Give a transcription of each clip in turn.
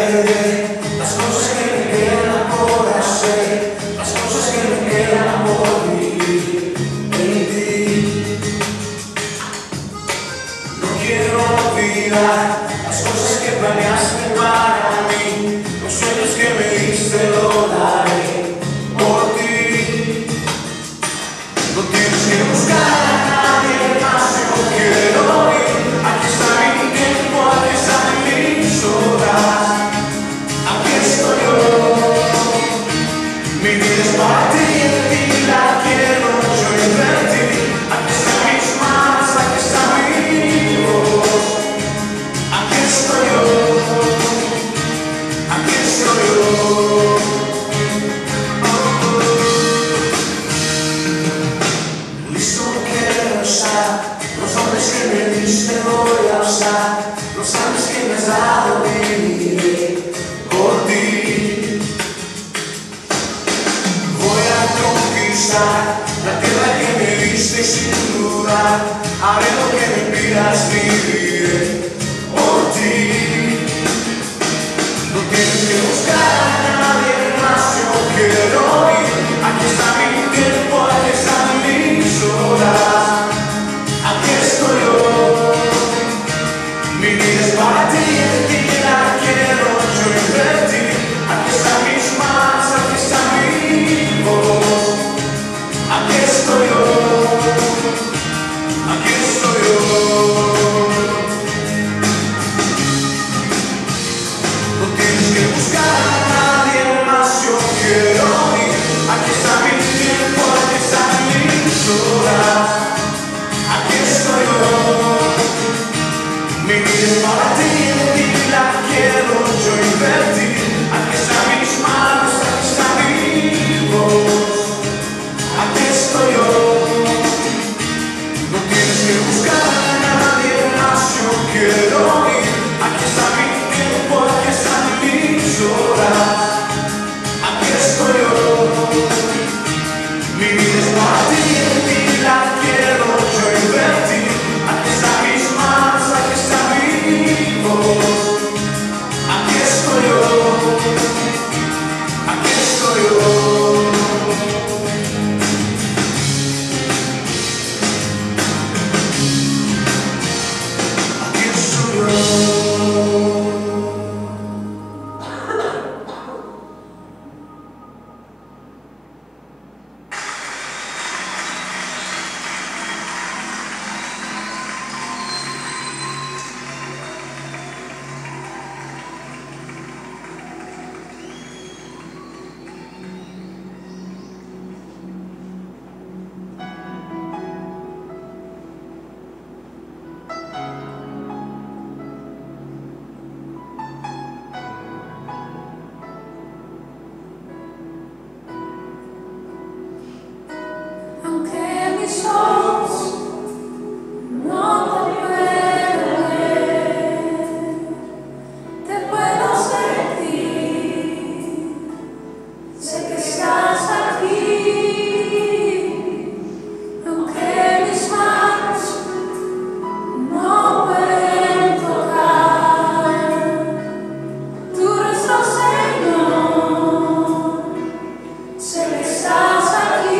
perder, las cosas que me quedan por hacer, las cosas que me quedan por vivir en ti. No quiero olvidar las cosas que planeaste para mí, los sueños que me diste lo daré por ti. No tienes que buscar a nadie más, yo quiero ir. Aquí está mi tiempo, aquí están mis horas, aquí estoy yo. Mi vida es para ti, en ti la quiero yo invertir. Aquí están mis manos, aquí está mi voz, aquí estoy yo, aquí estoy yo. Listo quiero estar, los hombres que me diste voy a usar, los años que me has dado viviré por ti. Voy a conquistar la tierra que me diste y sin dudar haré lo que me pidas, viviré por ti. No tienes que buscar a nadie más, yo quiero ir. Aquí está mi tiempo, aquí están mis horas, aquí estoy yo. Mi vida es para ti, en ti la quiero yo invertir. Aquí están mis manos, aquí está mi voz, aquí estoy yo, aquí estoy yo. No tienes que buscar a nadie más, yo quiero ir. Aquí está mi tiempo, aquí están mis horas, aquí estoy yo. Mi vida es para ti, en ti la quiero yo invertir. Aquí están mis manos, aquí está mi voz, aquí estoy yo. No tienes que buscar a nadie más, yo quiero ir. Aquí está mi tiempo, aquí están mis horas, aquí estoy yo. Mi vida es para ti, en ti la quiero yo invertir. Aquí están mis manos, aquí está mi voz, aquí estoy yo, aquí estoy yo. Aquí estoy yo. Aunque mis ojos no te pueden ver, te puedo sentir, sé que estás aquí. Aunque mis manos no pueden tocar tu rostro, Señor, sé que estás aquí.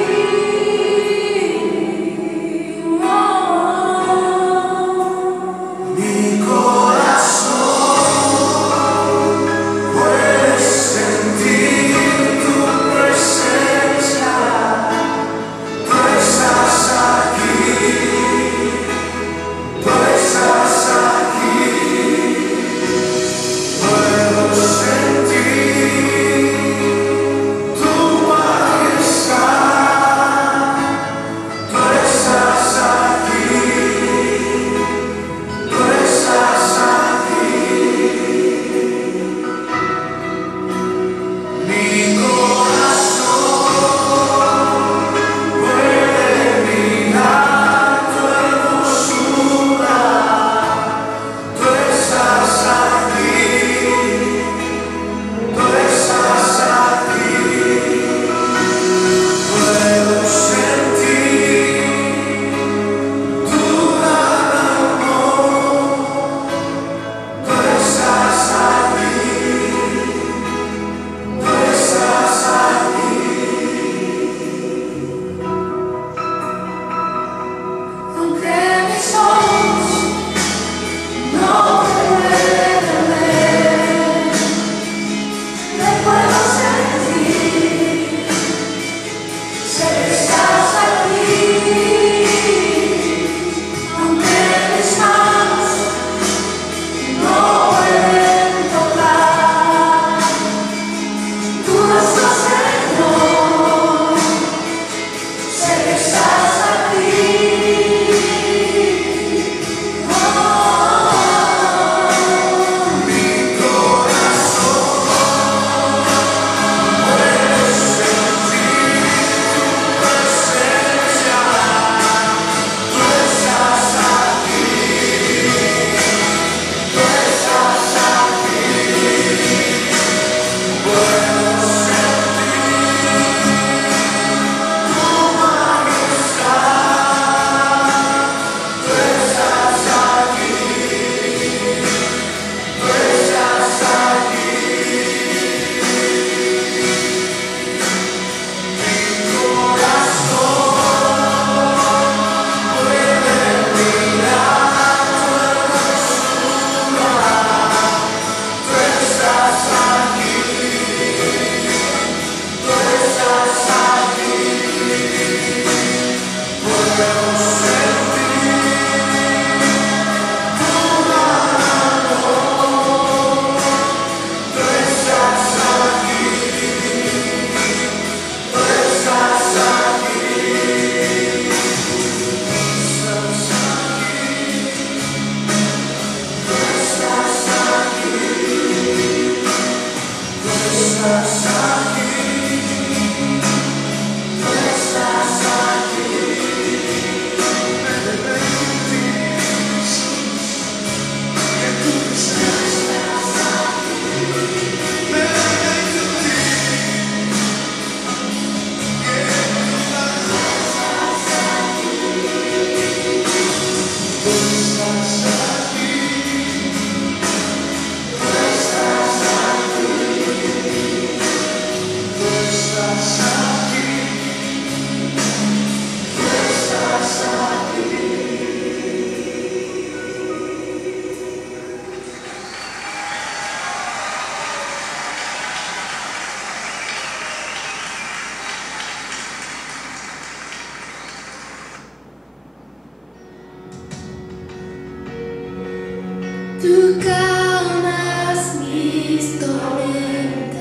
Tú calmas mis tormentas,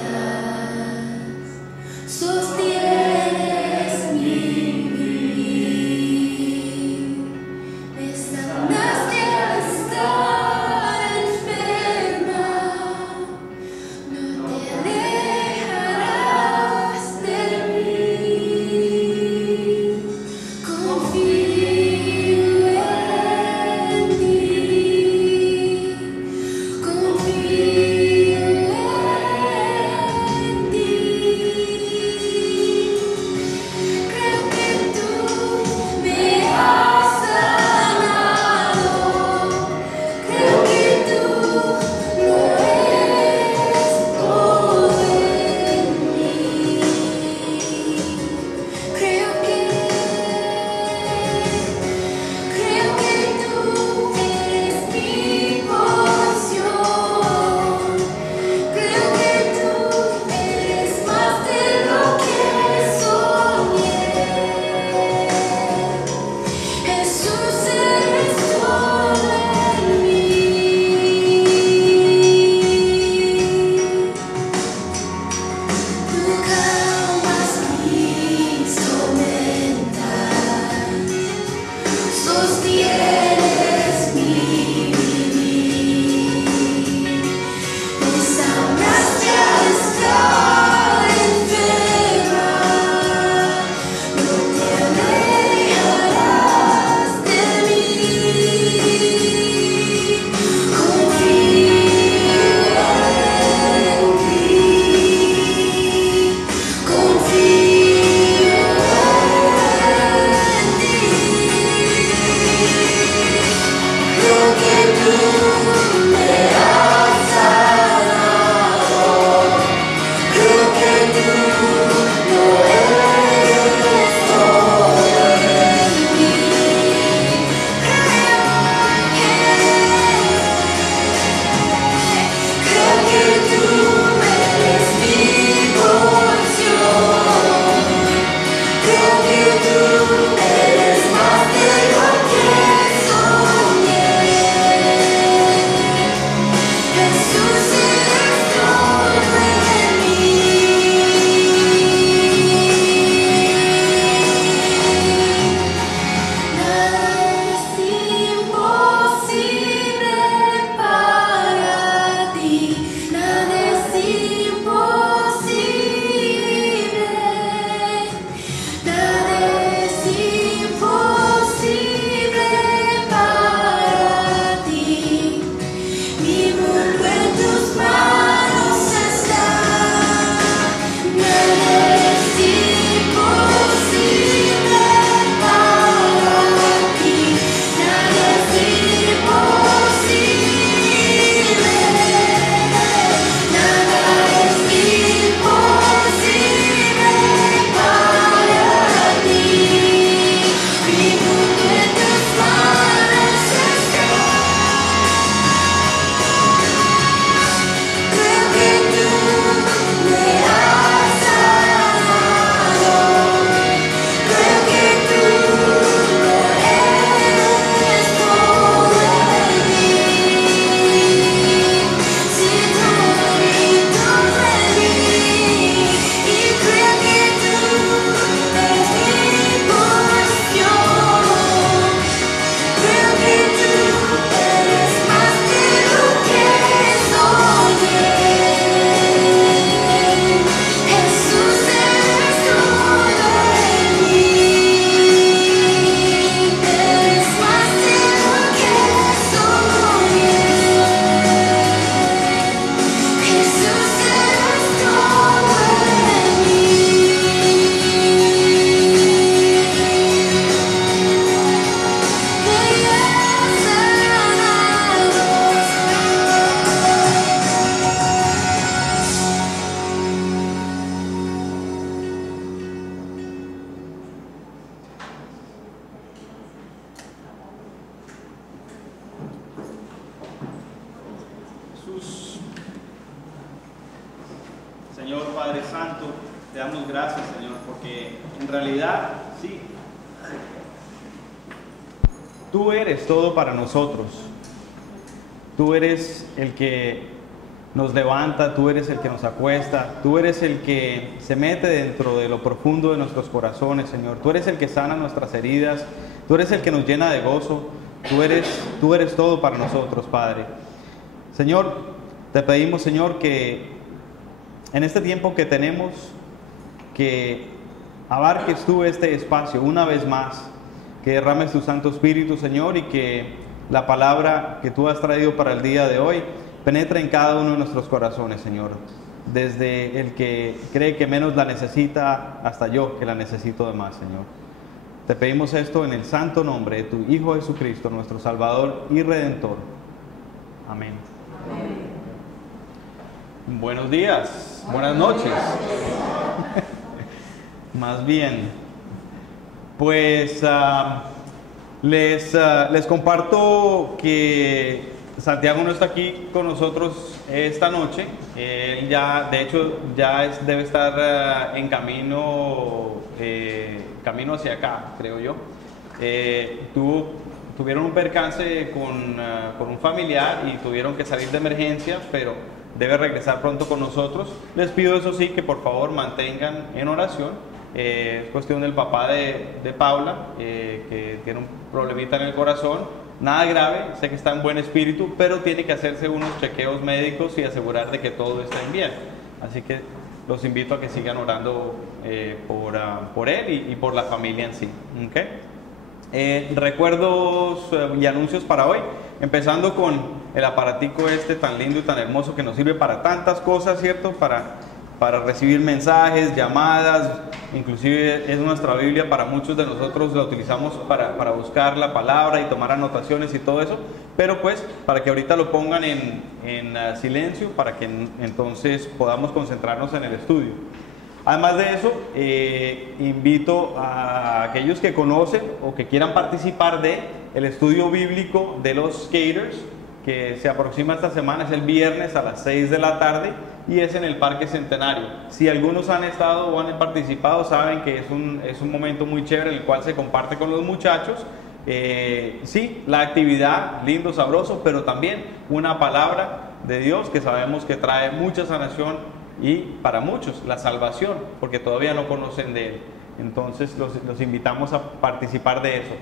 sostienes mi vivir, me sanaste al estar enferma, no te alejarás de mí. Confío en ti. Confío en ti. Creo que tú me has sanado. Creo que tú lo eres todo en mí. Creo que tú eres mi porción. Creo que tú eres más de lo que soñé. Jesús, eres todo en mí. Tú calmas mis tormentas, sostienes mi vivir, me sanaste al estar enferma, no te alejarás de mí. Confío en ti. Confío en ti. Creo que tú me has sanado. Creo que tú lo eres todo en mí. Creo que tú eres mi porción. Creo que tú eres más de lo que soñé. Jesús, eres todo en mí. Nada es imposible para ti. Nada es imposible. Nada es imposible para ti. Mi mundo en tus manos está. Nada es imposible para ti. Nada es imposible. Nada es imposible para ti. Mi mundo en tus manos está. Creo que tú me has sanado. Creo que tú lo eres todo en mí. Si todo en mí. Y creo que tú eres mi porción. Creo que tú eres más de lo que soñé. Jesús, eres todo en mí. Eres más de lo que soñé. Jesús, eres todo en mí. Jesús. Señor Padre Santo, te damos gracias, Señor, porque en realidad, sí, tú eres todo para nosotros. tú eres el que nos levanta, tú eres el que nos acuesta, tú eres el que se mete dentro de lo profundo de nuestros corazones, Señor. Tú eres el que sana nuestras heridas, tú eres el que nos llena de gozo, tú eres todo para nosotros, Padre. Señor, te pedimos, Señor, que en este tiempo que tenemos, que abarques tú este espacio una vez más, que derrames tu Santo Espíritu, Señor, y que la palabra que tú has traído para el día de hoy penetre en cada uno de nuestros corazones, Señor. Desde el que cree que menos la necesita hasta yo que la necesito de más, Señor. Te pedimos esto en el santo nombre de tu Hijo Jesucristo, nuestro Salvador y Redentor. Amén. Buenos días, buenas noches. Más bien, pues les comparto que Santiago no está aquí con nosotros esta noche. Él ya, de hecho, debe estar en camino hacia acá, creo yo. Tuvieron un percance con un familiar y tuvieron que salir de emergencia, pero debe regresar pronto con nosotros. Les pido, eso sí, que por favor mantengan en oración. Es cuestión del papá de Paula, que tiene un problemita en el corazón. Nada grave, sé que está en buen espíritu, pero tiene que hacerse unos chequeos médicos y asegurar de que todo esté bien. Así que los invito a que sigan orando por él y por la familia en sí. ¿Okay? Recuerdos y anuncios para hoy, empezando con el aparatico este tan lindo y tan hermoso que nos sirve para tantas cosas, ¿cierto? Para recibir mensajes, llamadas, inclusive es nuestra Biblia. Para muchos de nosotros la utilizamos para buscar la palabra y tomar anotaciones y todo eso, pero pues para que ahorita lo pongan en silencio, para que entonces podamos concentrarnos en el estudio. Además de eso, invito a aquellos que conocen o que quieran participar del estudio bíblico de los Skaters, que se aproxima esta semana, es el viernes a las 6 de la tarde y es en el Parque Centenario. Si algunos han estado o han participado, saben que es un momento muy chévere en el cual se comparte con los muchachos. Sí, la actividad, lindo, sabroso, pero también una palabra de Dios que sabemos que trae mucha sanación y para muchos la salvación, porque todavía no conocen de Él. Entonces los invitamos a participar de eso.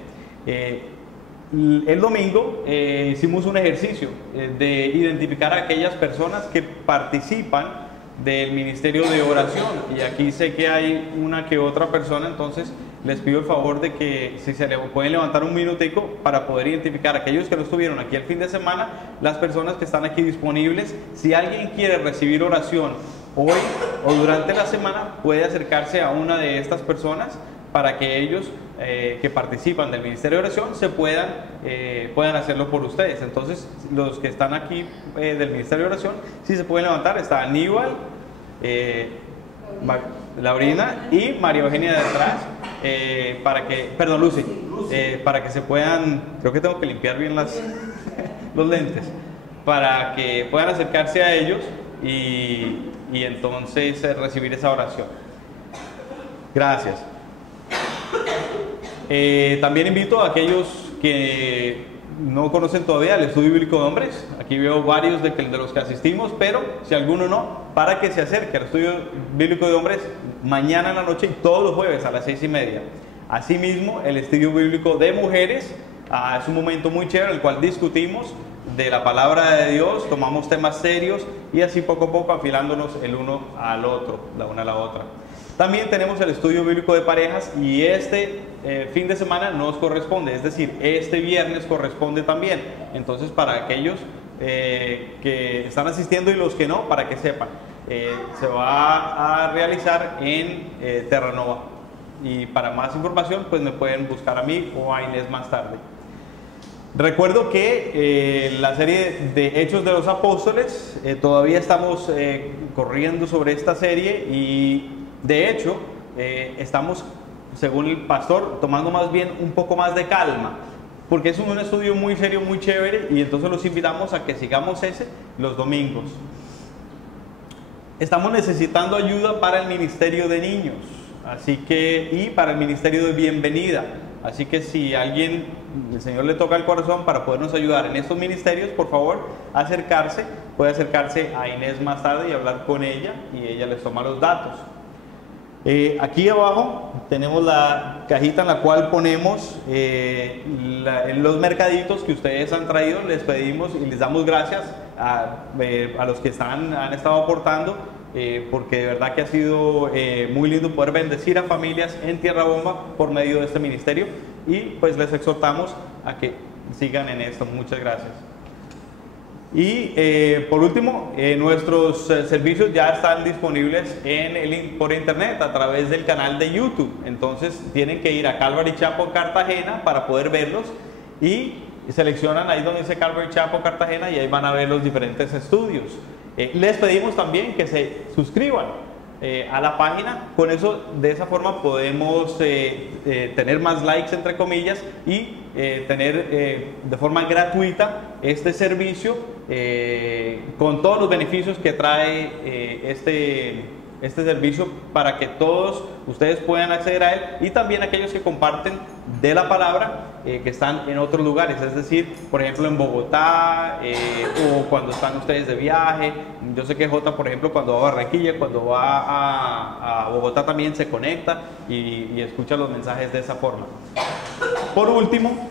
El domingo hicimos un ejercicio de identificar a aquellas personas que participan del ministerio de oración, y aquí sé que hay una que otra persona, entonces les pido el favor de que si se le pueden levantar un minutico para poder identificar a aquellos que no estuvieron aquí el fin de semana, las personas que están aquí disponibles. Si alguien quiere recibir oración hoy o durante la semana, puede acercarse a una de estas personas para que ellos que participan del ministerio de oración puedan hacerlo por ustedes. Entonces, los que están aquí del ministerio de oración, si se pueden levantar, está Aníbal, Laurina y María Eugenia detrás, Lucy, para que se puedan, creo que tengo que limpiar bien los lentes, para que puedan acercarse a ellos y entonces recibir esa oración. Gracias. También invito a aquellos que no conocen todavía el estudio bíblico de hombres. Aquí veo varios de los que asistimos, pero si alguno no, para que se acerque al estudio bíblico de hombres mañana en la noche y todos los jueves a las 6:30. Asimismo, el estudio bíblico de mujeres es un momento muy chévere en el cual discutimos de la palabra de Dios, tomamos temas serios y así poco a poco afilándonos el uno al otro, la una a la otra. También tenemos el estudio bíblico de parejas y este fin de semana nos corresponde, es decir, este viernes corresponde también. Entonces, para aquellos que están asistiendo y los que no, para que sepan, se va a realizar en Terranova. Y para más información, pues me pueden buscar a mí o a Inés más tarde. Recuerdo que la serie de Hechos de los Apóstoles, todavía estamos corriendo sobre esta serie y de hecho estamos, según el pastor, tomando más bien un poco más de calma, porque es un estudio muy serio, muy chévere, y entonces los invitamos a que sigamos los domingos. Estamos necesitando ayuda para el ministerio de niños, y para el ministerio de bienvenida. Así que si alguien, el Señor le toca el corazón para podernos ayudar en estos ministerios, por favor, puede acercarse a Inés más tarde y hablar con ella y ella les toma los datos. Aquí abajo tenemos la cajita en la cual ponemos los mercaditos que ustedes han traído. Les pedimos y les damos gracias a los que han estado aportando, porque de verdad que ha sido muy lindo poder bendecir a familias en Tierra Bomba por medio de este ministerio, y pues les exhortamos a que sigan en esto. Muchas gracias. Y por último, nuestros servicios ya están disponibles por internet a través del canal de YouTube. Entonces tienen que ir a Calvary Chapel Cartagena para poder verlos, y seleccionan ahí donde dice Calvary Chapel Cartagena y ahí van a ver los diferentes estudios. Les pedimos también que se suscriban a la página. Con eso, de esa forma podemos tener más likes, entre comillas, y tener de forma gratuita este servicio con todos los beneficios que trae este servicio, para que todos ustedes puedan acceder a él, y también aquellos que comparten de la palabra que están en otros lugares, es decir, por ejemplo en Bogotá, o cuando están ustedes de viaje. Yo sé que Jota, por ejemplo, cuando va a Barranquilla, cuando va a Bogotá, también se conecta y escucha los mensajes de esa forma. Por último,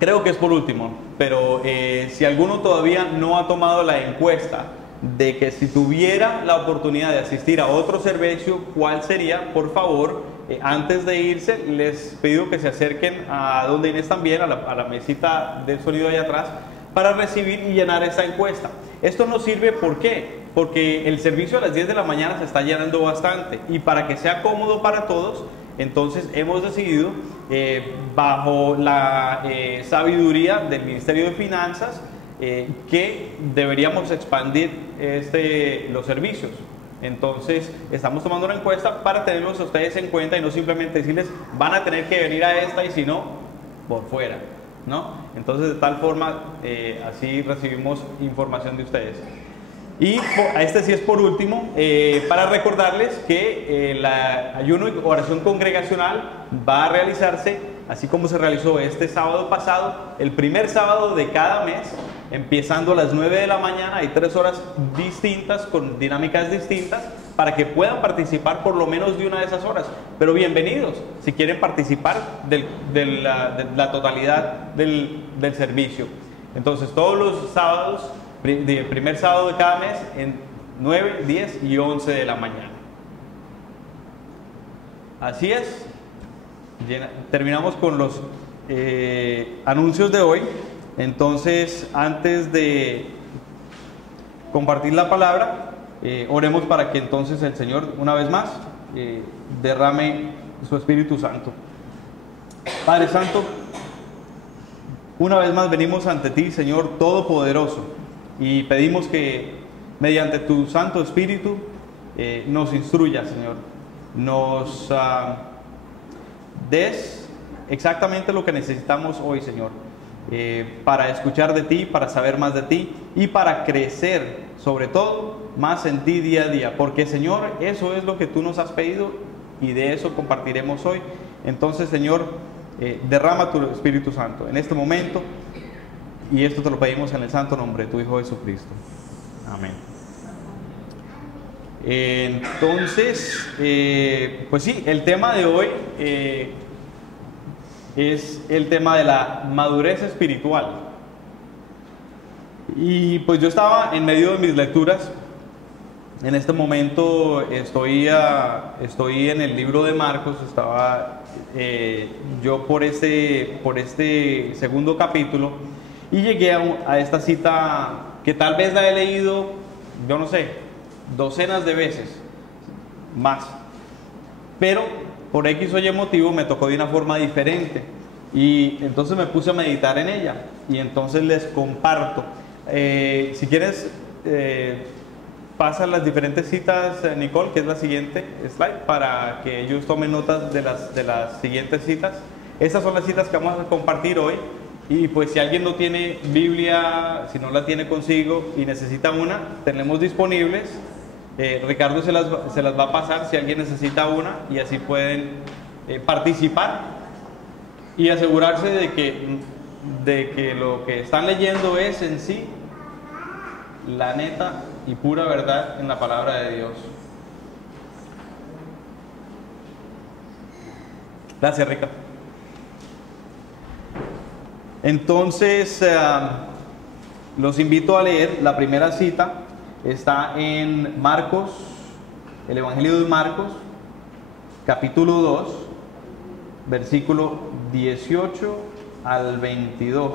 creo que es por último, pero si alguno todavía no ha tomado la encuesta de que si tuviera la oportunidad de asistir a otro servicio, ¿cuál sería? Por favor, antes de irse, les pido que se acerquen a donde Inés también, a la mesita del sonido allá atrás, para recibir y llenar esa encuesta. Esto nos sirve, ¿por qué? Porque el servicio a las 10 de la mañana se está llenando bastante, y para que sea cómodo para todos, entonces hemos decidido, bajo la sabiduría del Ministerio de Finanzas, que deberíamos expandir los servicios. Entonces estamos tomando una encuesta para tenerlos a ustedes en cuenta, y no simplemente decirles van a tener que venir a esta y si no, por fuera, ¿no? Entonces, de tal forma, así recibimos información de ustedes. Y este sí es por último, para recordarles que el ayuno y oración congregacional va a realizarse así como se realizó este sábado pasado, el primer sábado de cada mes, empezando a las 9 de la mañana. Hay 3 horas distintas con dinámicas distintas para que puedan participar por lo menos de una de esas horas. Pero bienvenidos si quieren participar de la totalidad del servicio. Entonces, todos los sábados, el primer sábado de cada mes, en 9, 10 y 11 de la mañana. Así es. Terminamos con los anuncios de hoy. Entonces, antes de compartir la palabra, oremos para que entonces el Señor, una vez más, derrame su Espíritu Santo. Padre Santo, una vez más venimos ante ti, Señor Todopoderoso, y pedimos que mediante tu Santo Espíritu nos instruya, Señor, nos des exactamente lo que necesitamos hoy, Señor, para escuchar de ti, para saber más de ti y para crecer, sobre todo, más en ti día a día, porque, Señor, eso es lo que tú nos has pedido y de eso compartiremos hoy. Entonces, Señor, derrama tu Espíritu Santo en este momento, y esto te lo pedimos en el santo nombre de tu Hijo Jesucristo. Amén. Entonces, pues sí, el tema de hoy es el tema de la madurez espiritual. Y pues yo estaba en medio de mis lecturas. En este momento estoy en el libro de Marcos. Estaba yo por este segundo capítulo, y llegué a esta cita que tal vez la he leído, yo no sé, docenas de veces más, pero por X o Y motivo me tocó de una forma diferente, y entonces me puse a meditar en ella, y entonces les comparto. Si quieres, pasa las diferentes citas, Nicole, que es la siguiente slide, para que ellos tomen notas de las siguientes citas. Estas son las citas que vamos a compartir hoy. Y pues si alguien no tiene Biblia, si no la tiene consigo y necesita una, tenemos disponibles. Ricardo se las va a pasar si alguien necesita una, y así pueden participar y asegurarse de que lo que están leyendo es en sí la neta y pura verdad en la palabra de Dios. Gracias, Rica. Entonces, los invito a leer la primera cita. Está en Marcos, el Evangelio de Marcos, capítulo 2, versículo 18 al 22.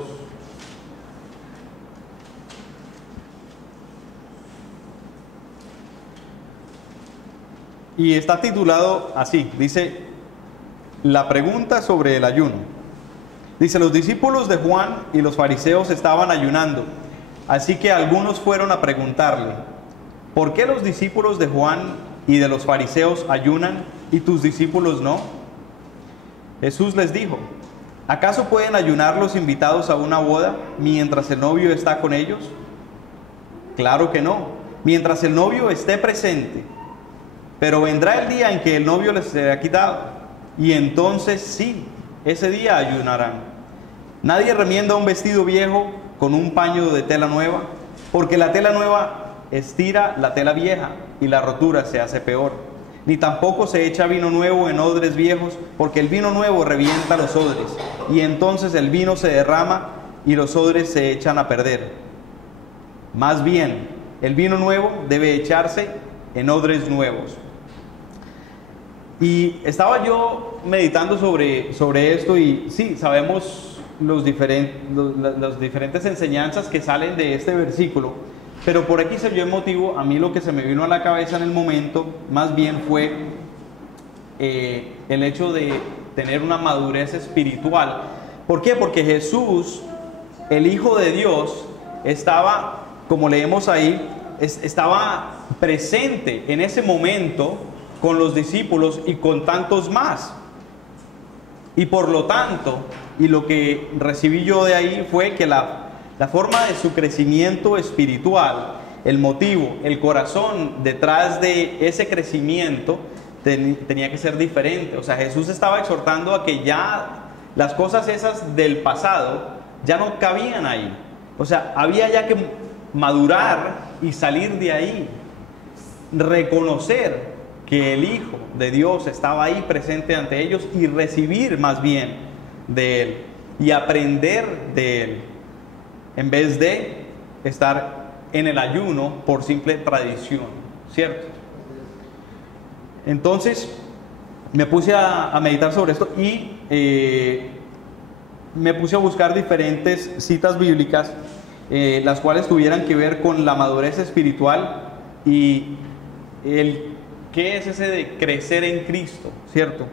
Y está titulado así, dice, la pregunta sobre el ayuno. Dice, los discípulos de Juan y los fariseos estaban ayunando, así que algunos fueron a preguntarle, ¿por qué los discípulos de Juan y de los fariseos ayunan y tus discípulos no? Jesús les dijo, ¿acaso pueden ayunar los invitados a una boda mientras el novio está con ellos? Claro que no, mientras el novio esté presente. Pero vendrá el día en que el novio les será quitado, y entonces sí, ese día ayunarán. Nadie remienda un vestido viejo con un paño de tela nueva, porque la tela nueva estira la tela vieja, y la rotura se hace peor. Ni tampoco se echa vino nuevo en odres viejos, porque el vino nuevo revienta los odres, y entonces el vino se derrama, y los odres se echan a perder. Más bien, el vino nuevo debe echarse en odres nuevos. Y estaba yo meditando sobre esto y sí, sabemos las diferentes enseñanzas que salen de este versículo, pero por aquí se vio emotivo. A mí lo que se me vino a la cabeza en el momento más bien fue el hecho de tener una madurez espiritual. ¿Por qué? Porque Jesús, el Hijo de Dios, estaba, como leemos ahí, estaba presente en ese momento con los discípulos y con tantos más. Y por lo tanto, y lo que recibí yo de ahí fue que la forma de su crecimiento espiritual, el motivo, el corazón detrás de ese crecimiento tenía que ser diferente. O sea, Jesús estaba exhortando a que ya las cosas esas del pasado ya no cabían ahí. O sea, había ya que madurar y salir de ahí, reconocer que el Hijo de Dios estaba ahí presente ante ellos y recibir más bien de Él y aprender de Él, en vez de estar en el ayuno por simple tradición, ¿cierto? Entonces me puse a meditar sobre esto y me puse a buscar diferentes citas bíblicas, las cuales tuvieran que ver con la madurez espiritual y ¿qué es ese de crecer en Cristo? ¿Cierto?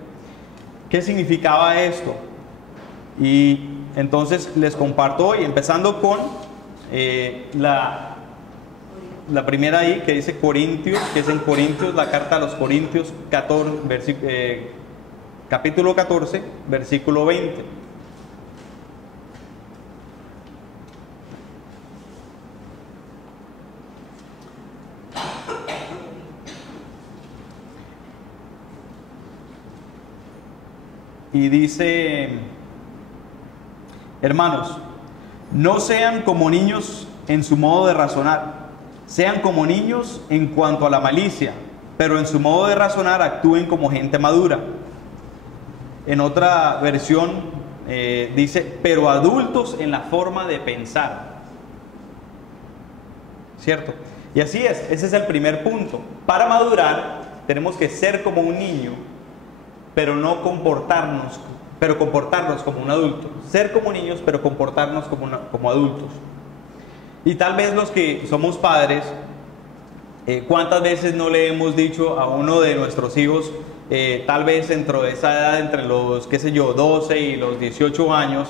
¿Qué significaba esto? Y entonces les comparto hoy, empezando con la primera ahí, que dice Corintios, que es en Corintios, la carta a los Corintios 14, capítulo 14, versículo 20. Y dice, hermanos, no sean como niños en su modo de razonar, sean como niños en cuanto a la malicia, pero en su modo de razonar actúen como gente madura. En otra versión dice, pero adultos en la forma de pensar. ¿Cierto? Y así es, ese es el primer punto. Para madurar tenemos que ser como un niño, pero no comportarnos como un adulto. Ser como niños, pero comportarnos como adultos. Y tal vez los que somos padres, ¿cuántas veces no le hemos dicho a uno de nuestros hijos, tal vez dentro de esa edad, entre los, 12 y los 18 años,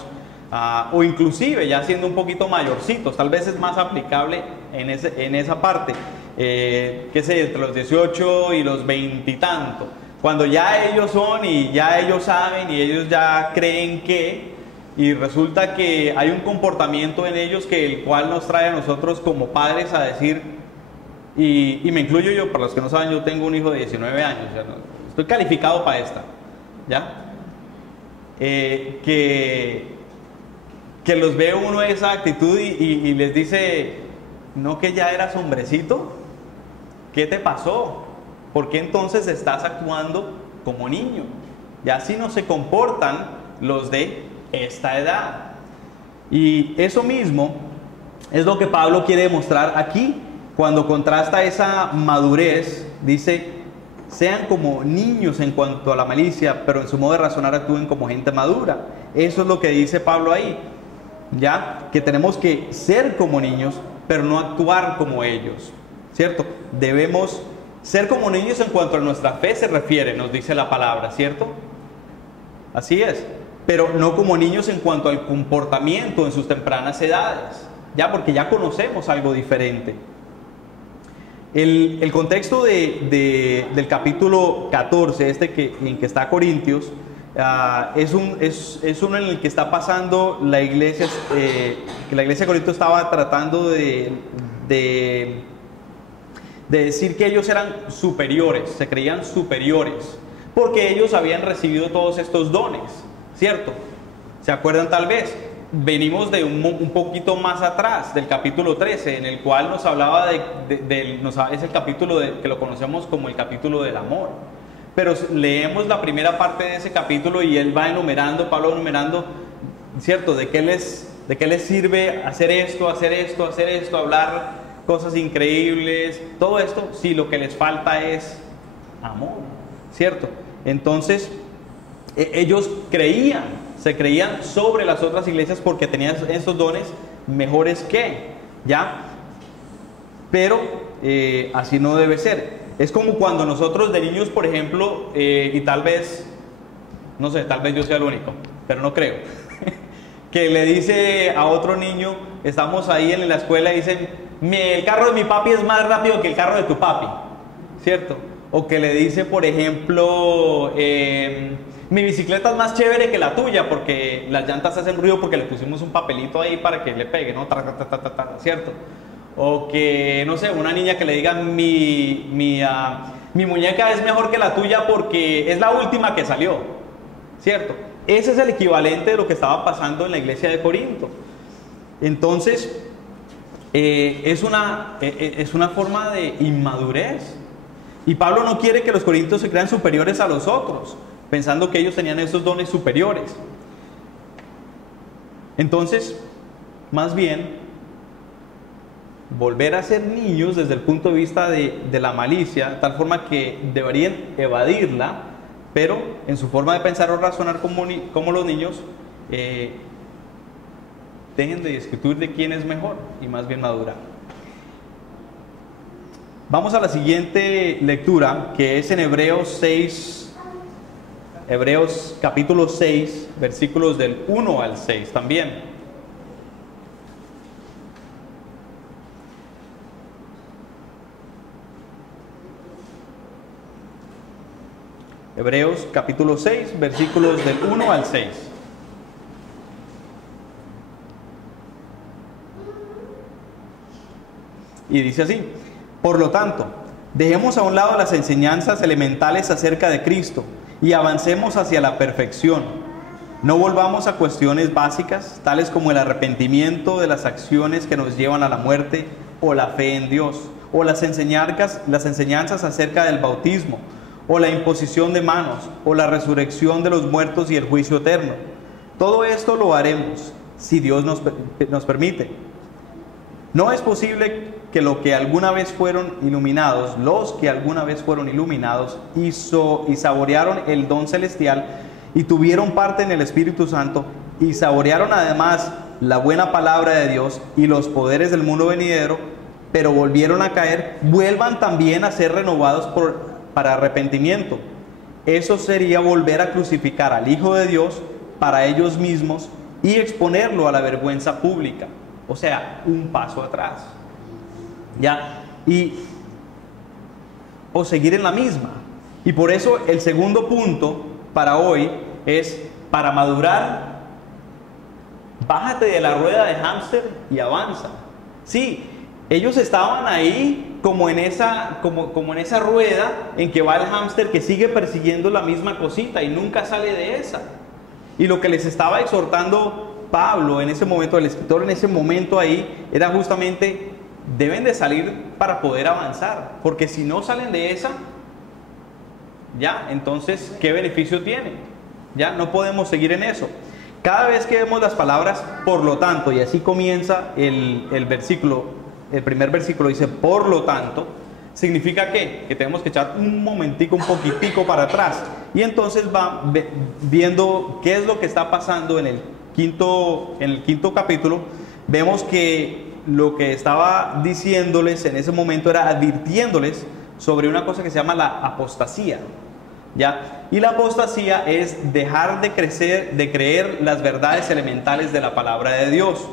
o inclusive ya siendo un poquito mayorcitos, tal vez es más aplicable en esa parte, entre los 18 y los 20 y tanto, cuando ya ellos son y ya ellos saben y ellos ya creen que, y resulta que hay un comportamiento en ellos que el cual nos trae a nosotros como padres a decir, y me incluyo yo, para los que no saben, yo tengo un hijo de 19 años, estoy calificado para esta, ¿ya? que los ve uno esa actitud y les dice, ¿no que ya eras hombrecito? ¿Qué te pasó? ¿Por qué entonces estás actuando como niño? Ya así no se comportan los de esta edad. Y eso mismo es lo que Pablo quiere demostrar aquí, cuando contrasta esa madurez. Dice, sean como niños en cuanto a la malicia, pero en su modo de razonar actúen como gente madura. Eso es lo que dice Pablo ahí, ya que tenemos que ser como niños, pero no actuar como ellos, ¿cierto? Debemos ser como niños en cuanto a nuestra fe se refiere, nos dice la palabra, ¿cierto? Así es, pero no como niños en cuanto al comportamiento en sus tempranas edades, ya, porque ya conocemos algo diferente. El contexto del capítulo 14, en que está Corintios, es uno en el que está pasando la iglesia, que la iglesia de Corinto estaba tratando de decir que ellos eran superiores, se creían superiores, porque ellos habían recibido todos estos dones, ¿cierto? ¿Se acuerdan tal vez? Venimos de un poquito más atrás, del capítulo 13, en el cual nos hablaba es el capítulo que lo conocemos como el capítulo del amor. Pero leemos la primera parte de ese capítulo y él va enumerando, Pablo va enumerando, ¿cierto? ¿De qué les sirve hacer esto, hablar cosas increíbles, todo esto, si lo que les falta es amor, ¿cierto? Entonces, ellos se creían sobre las otras iglesias porque tenían esos dones mejores que, ¿ya? Pero así no debe ser. Es como cuando nosotros de niños, por ejemplo, y tal vez, no sé, tal vez yo sea el único, pero no creo, que le dice a otro niño, estamos ahí en la escuela y dicen, el carro de mi papi es más rápido que el carro de tu papi, ¿cierto? O que le dice, por ejemplo, mi bicicleta es más chévere que la tuya porque las llantas hacen ruido porque le pusimos un papelito ahí para que le pegue, ¿no? ¿Cierto? O que, no sé, una niña que le diga, mi muñeca es mejor que la tuya porque es la última que salió, ¿cierto? Ese es el equivalente de lo que estaba pasando en la iglesia de Corinto. Entonces, es una forma de inmadurez. Y Pablo no quiere que los corintios se crean superiores a los otros, pensando que ellos tenían esos dones superiores. Entonces, más bien, volver a ser niños desde el punto de vista de la malicia, tal forma que deberían evadirla, pero en su forma de pensar o razonar como los niños, dejen de discutir de quién es mejor y más bien madurar. Vamos a la siguiente lectura, que es en Hebreos capítulo 6, versículos del 1 al 6 también. Hebreos capítulo 6, versículos del 1 al 6. Y dice así: por lo tanto, dejemos a un lado las enseñanzas elementales acerca de Cristo y avancemos hacia la perfección. No volvamos a cuestiones básicas, tales como el arrepentimiento de las acciones que nos llevan a la muerte, o la fe en Dios, o las enseñanzas acerca del bautismo, o la imposición de manos, o la resurrección de los muertos y el juicio eterno. Todo esto lo haremos si Dios nos permite. No es posible que los que alguna vez fueron iluminados y saborearon el don celestial y tuvieron parte en el Espíritu Santo y saborearon además la buena palabra de Dios y los poderes del mundo venidero, pero volvieron a caer, vuelvan también a ser renovados para arrepentimiento. Eso sería volver a crucificar al Hijo de Dios para ellos mismos y exponerlo a la vergüenza pública. O sea, un paso atrás. ¿Ya? O seguir en la misma. Y por eso el segundo punto para hoy es: para madurar, bájate de la rueda de hámster y avanza. Sí, ellos estaban ahí como en esa rueda en que va el hámster que sigue persiguiendo la misma cosita y nunca sale de esa. Y lo que les estaba exhortando Pablo en ese momento, el escritor en ese momento ahí, era justamente, deben de salir para poder avanzar, porque si no salen de esa, ya, entonces, ¿qué beneficio tiene? Ya, no podemos seguir en eso. Cada vez que vemos las palabras, por lo tanto, y así comienza el versículo, el primer versículo dice, por lo tanto, significa ¿qué? Que tenemos que echar un momentico, un poquitico para atrás, y entonces va viendo qué es lo que está pasando en el quinto capítulo. Vemos que lo que estaba diciéndoles en ese momento era advirtiéndoles sobre una cosa que se llama la apostasía, ¿ya? Y la apostasía es dejar de creer las verdades elementales de la palabra de Dios.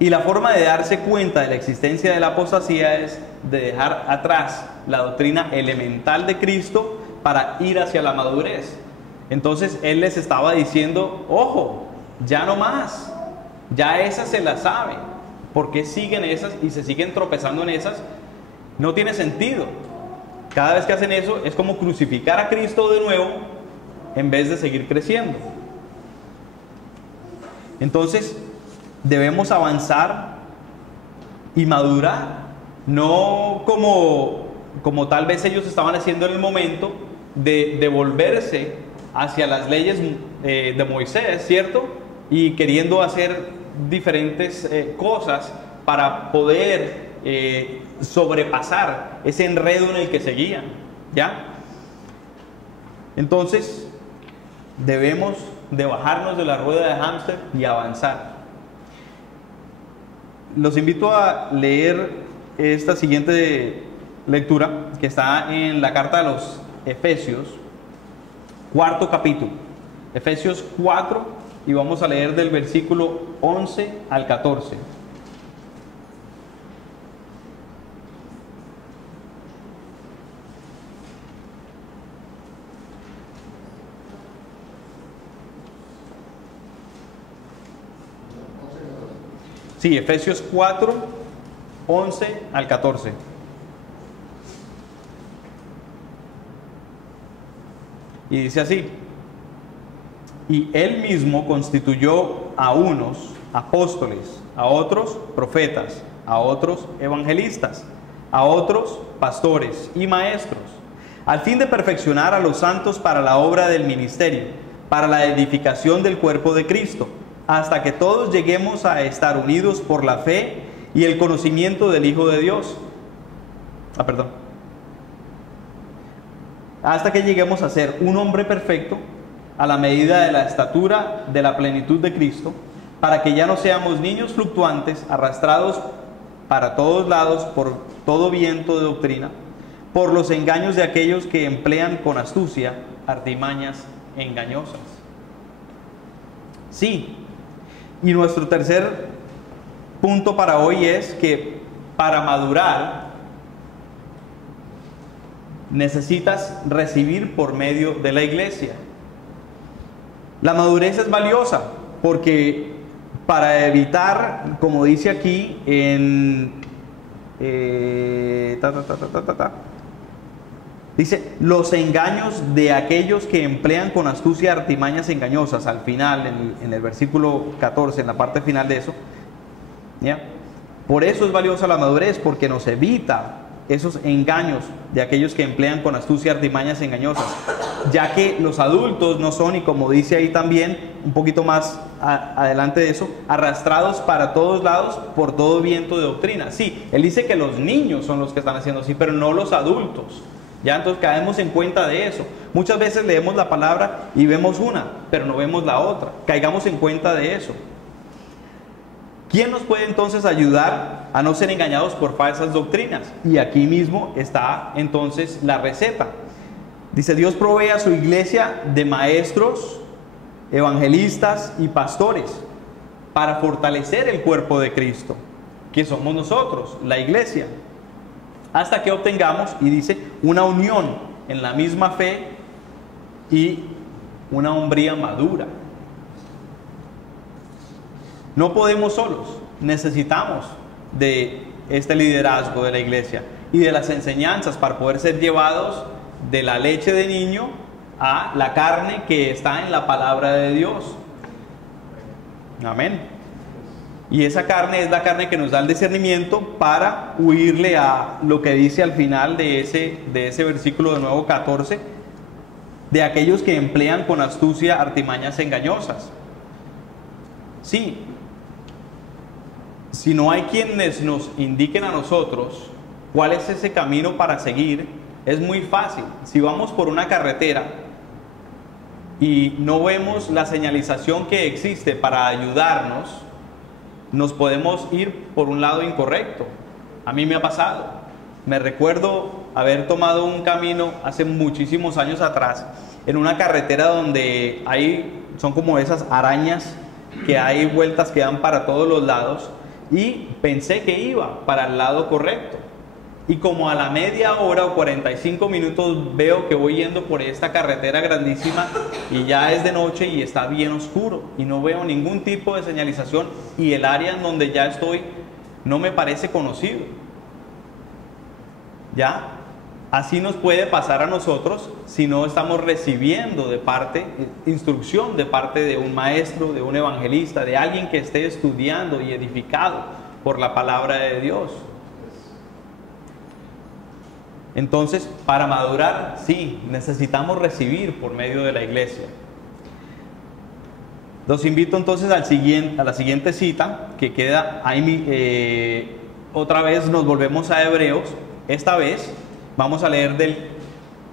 Y la forma de darse cuenta de la existencia de la apostasía es de dejar atrás la doctrina elemental de Cristo para ir hacia la madurez. Entonces Él les estaba diciendo, ojo, ya no más, ya esas se las saben. ¿Por qué siguen esas y se siguen tropezando en esas? No tiene sentido. Cada vez que hacen eso es como crucificar a Cristo de nuevo en vez de seguir creciendo. Entonces debemos avanzar y madurar, no como tal vez ellos estaban haciendo en el momento de volverse hacia las leyes de Moisés, ¿cierto? Y queriendo hacer diferentes cosas para poder sobrepasar ese enredo en el que seguían, ¿ya? Entonces debemos de bajarnos de la rueda de hámster y avanzar. Los invito a leer esta siguiente lectura que está en la carta de los Efesios, cuarto capítulo, Efesios 4, y vamos a leer del versículo 11 al 14. Sí, Efesios 4, 11 al 14. Y dice así: y Él mismo constituyó a unos apóstoles, a otros profetas, a otros evangelistas, a otros pastores y maestros, al fin de perfeccionar a los santos para la obra del ministerio, para la edificación del cuerpo de Cristo, hasta que todos lleguemos a estar unidos por la fe y el conocimiento del Hijo de Dios. Hasta que lleguemos a ser un hombre perfecto, a la medida de la estatura de la plenitud de Cristo, para que ya no seamos niños fluctuantes, arrastrados para todos lados por todo viento de doctrina, por los engaños de aquellos que emplean con astucia artimañas engañosas. Sí. Y nuestro tercer punto para hoy es que para madurar necesitas recibir por medio de la iglesia. La madurez es valiosa porque para evitar, como dice aquí en dice, los engaños de aquellos que emplean con astucia artimañas engañosas, al final, en el versículo 14, en la parte final de eso, ¿ya? Por eso es valiosa la madurez, porque nos evita esos engaños de aquellos que emplean con astucia artimañas engañosas, ya que los adultos no son, y como dice ahí también, un poquito más adelante de eso, arrastrados para todos lados por todo viento de doctrina. Sí, él dice que los niños son los que están haciendo así, pero no los adultos. Ya, entonces caemos en cuenta de eso. Muchas veces leemos la palabra y vemos una, pero no vemos la otra. Caigamos en cuenta de eso. ¿Quién nos puede entonces ayudar a no ser engañados por falsas doctrinas? Y aquí mismo está entonces la receta. Dice, Dios provee a su iglesia de maestros, evangelistas y pastores para fortalecer el cuerpo de Cristo, que somos nosotros, la iglesia, hasta que obtengamos, y dice, una unión en la misma fe y una hombría madura. No podemos solos, necesitamos de este liderazgo de la iglesia y de las enseñanzas para poder ser llevados de la leche de niño a la carne que está en la palabra de Dios. Amén. Y esa carne es la carne que nos da el discernimiento para huirle a lo que dice al final de ese versículo de nuevo 14, de aquellos que emplean con astucia artimañas engañosas. Sí, si no hay quienes nos indiquen a nosotros cuál es ese camino para seguir, es muy fácil. Si vamos por una carretera y no vemos la señalización que existe para ayudarnos, nos podemos ir por un lado incorrecto. A mí me ha pasado. Me recuerdo haber tomado un camino hace muchísimos años atrás en una carretera donde son como esas arañas que hay vueltas que dan para todos los lados, y pensé que iba para el lado correcto. Y como a la media hora o 45 minutos veo que voy yendo por esta carretera grandísima y ya es de noche y está bien oscuro y no veo ningún tipo de señalización, y el área en donde ya estoy no me parece conocido. ¿Ya? Así nos puede pasar a nosotros si no estamos recibiendo instrucción de parte de un maestro, de un evangelista, de alguien que esté estudiando y edificado por la palabra de Dios. Entonces, para madurar, sí, necesitamos recibir por medio de la iglesia. Los invito entonces a la siguiente cita, que queda ahí. Otra vez nos volvemos a Hebreos. Esta vez vamos a leer del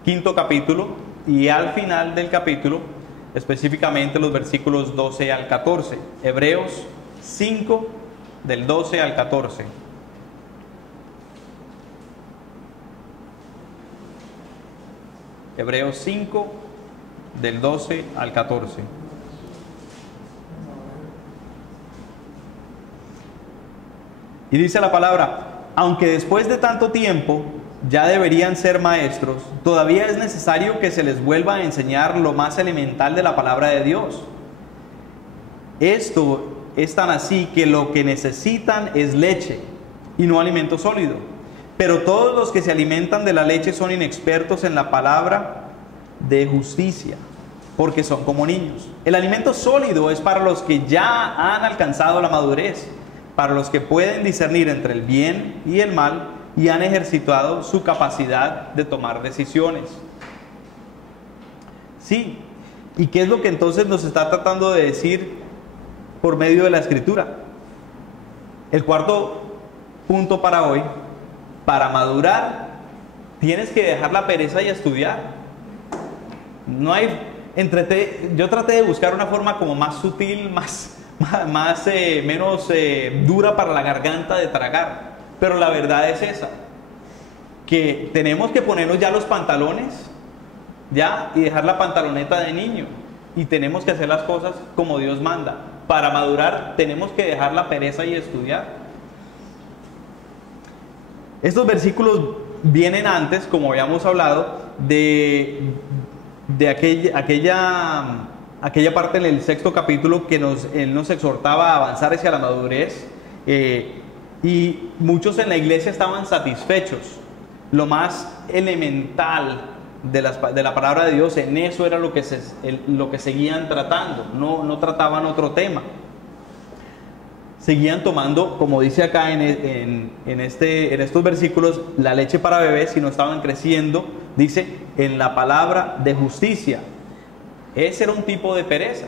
5º capítulo, y al final del capítulo, específicamente los versículos 12 al 14. Hebreos 5, del 12 al 14. Hebreos 5, del 12 al 14. Y dice la palabra: aunque después de tanto tiempo ya deberían ser maestros, todavía es necesario que se les vuelva a enseñar lo más elemental de la palabra de Dios. Esto es tan así que lo que necesitan es leche y no alimento sólido. Pero todos los que se alimentan de la leche son inexpertos en la palabra de justicia, porque son como niños. El alimento sólido es para los que ya han alcanzado la madurez, para los que pueden discernir entre el bien y el mal y han ejercitado su capacidad de tomar decisiones. Sí, ¿y qué es lo que entonces nos está tratando de decir por medio de la Escritura? El cuarto punto para hoy: para madurar, tienes que dejar la pereza y estudiar. No hay yo traté de buscar una forma como más sutil, menos dura para la garganta de tragar. Pero la verdad es esa, que tenemos que ponernos ya los pantalones, ya, y dejar la pantaloneta de niño. Y tenemos que hacer las cosas como Dios manda. Para madurar tenemos que dejar la pereza y estudiar. Estos versículos vienen antes, como habíamos hablado, de aquella parte en el 6º capítulo que él nos exhortaba a avanzar hacia la madurez, y muchos en la iglesia estaban satisfechos. Lo más elemental de la palabra de Dios, en eso era lo que seguían tratando, no trataban otro tema. Seguían tomando, como dice acá en estos versículos, la leche para bebés, y no estaban creciendo, dice, en la palabra de justicia. Ese era un tipo de pereza.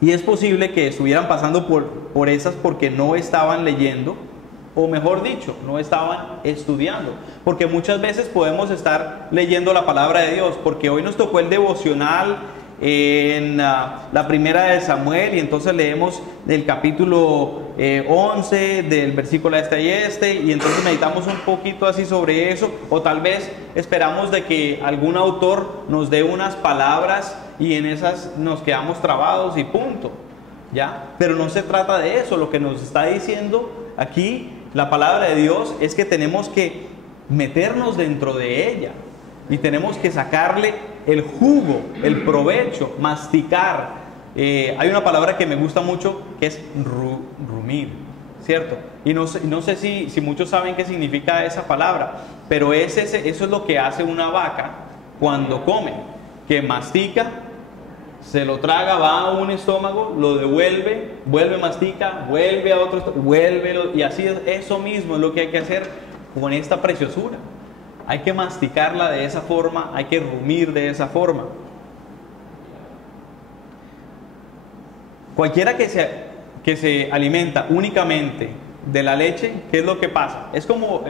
Y es posible que estuvieran pasando por esas porque no estaban leyendo, o mejor dicho, no estaban estudiando. Porque muchas veces podemos estar leyendo la palabra de Dios, porque hoy nos tocó el devocional en la primera de Samuel, y entonces leemos del capítulo 11, del versículo y entonces meditamos un poquito así sobre eso, o tal vez esperamos de que algún autor nos dé unas palabras y en esas nos quedamos trabados y punto, ¿ya? Pero no se trata de eso. Lo que nos está diciendo aquí la palabra de Dios es que tenemos que meternos dentro de ella y tenemos que sacarle el jugo, el provecho, masticar. Hay una palabra que me gusta mucho que es rumir, ¿cierto? Y no sé si muchos saben qué significa esa palabra, pero eso es lo que hace una vaca cuando come, que mastica, se lo traga, va a un estómago, lo devuelve, vuelve, mastica, vuelve a otro, y así es. Eso mismo es lo que hay que hacer con esta preciosura. Hay que masticarla de esa forma, hay que rumir de esa forma. Cualquiera que se alimenta únicamente de la leche, ¿qué es lo que pasa? Es como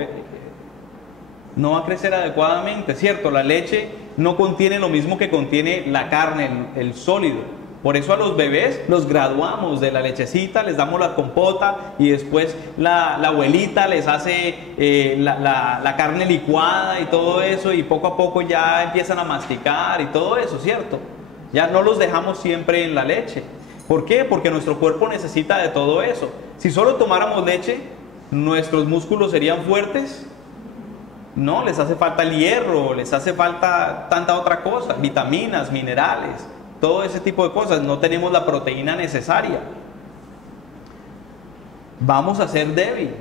no va a crecer adecuadamente, ¿cierto? La leche no contiene lo mismo que contiene la carne, el sólido. Por eso a los bebés los graduamos de la lechecita, les damos la compota y después la abuelita les hace la carne licuada y todo eso, y poco a poco ya empiezan a masticar y todo eso, ¿cierto? Ya no los dejamos siempre en la leche. ¿Por qué? Porque nuestro cuerpo necesita de todo eso. Si solo tomáramos leche, ¿nuestros músculos serían fuertes? No, les hace falta el hierro, les hace falta tanta otra cosa, vitaminas, minerales, todo ese tipo de cosas. No tenemos la proteína necesaria. Vamos a ser débiles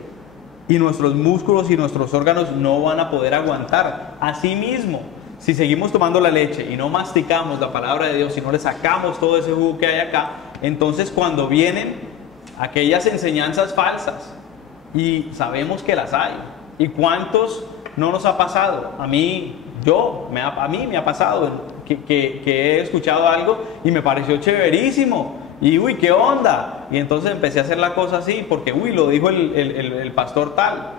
y nuestros músculos y nuestros órganos no van a poder aguantar. Asimismo, si seguimos tomando la leche y no masticamos la palabra de Dios y no le sacamos todo ese jugo que hay acá, entonces cuando vienen aquellas enseñanzas falsas, y sabemos que las hay, ¿y cuántos no nos ha pasado? A mí me ha pasado que he escuchado algo y me pareció chéverísimo, y uy, ¿qué onda? Y entonces empecé a hacer la cosa así, porque uy, lo dijo el pastor tal.